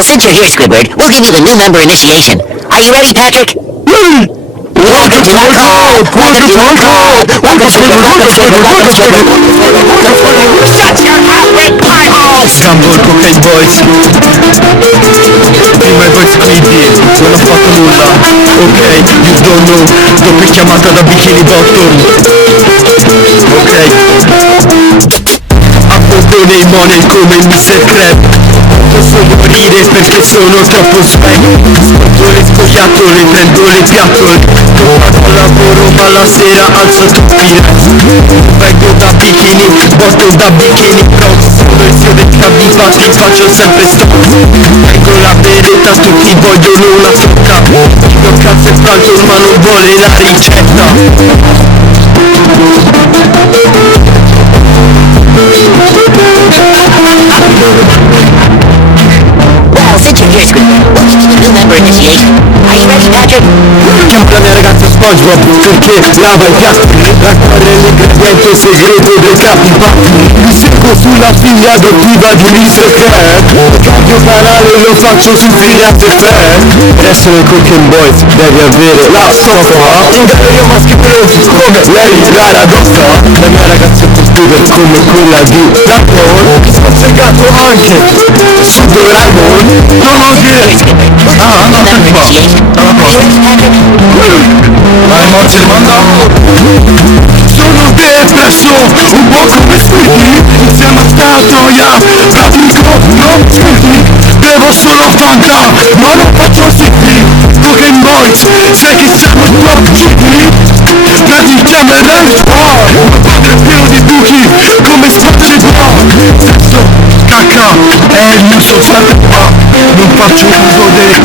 Well, since you're here, Squidward, we'll give you the new member initiation. Are you ready, Patrick? Welcome to our club! Welcome to our club! Welcome, Squidward! Welcome, Squidward! Welcome, Squidward! Welcome, Squidward! Shut your mouth, red pie hole! Scambol cocaine boys. Prima i boys creepy, non ho fatto nulla. Ok, you don't know, doppia chiamata da Bikini Bottom. Ok. Appoggio nei money come Mr. Crab. Posso morire perché sono troppo swag. Scordo le scoiattole, prendo le piattole. Non vado al lavoro ma la sera alzo tutti. Vengo da bikini, bottom da bikini pro. Sono il zio dei capi fatti, faccio sempre stop. Vengo la beretta, tutti vogliono una tocca. Io cazzo è franco ma non vuole la ricetta. Well, since you're here, Squidward, we'll give you the new member initiation. Are you ready, Patrick? Chiamo la mia ragazza SpongeBob perché lava i piatti. Raccogliere l'ingrediente segreto dei capibatti. Mi seguo sulla figlia adottiva di Mr. Crab. Cambio canale lo faccio su Filiate Fan. Per essere Cocaine Boys devi avere la sofa. In galleria maschi pelosi come lei Lara Dosta. La mia ragazza è costume come quella di Lapon. Mi sono fregato anche su Doraemon. Non ho dire. Ah, no, senti qua. Alla prossima. Vai Morsi, manda. Sono depresso, un po' come Squiddy. Insieme a Statoia, amico, non Squiddy. Bevo solo Fanta, ma non faccio Squiddy. Cocaine Boys, sai che siamo toxici. Prendi camera e fuori. Padre pieno di buchi, come SpongeBob. Sesso, cacca, è il mio social. Non faccio uso del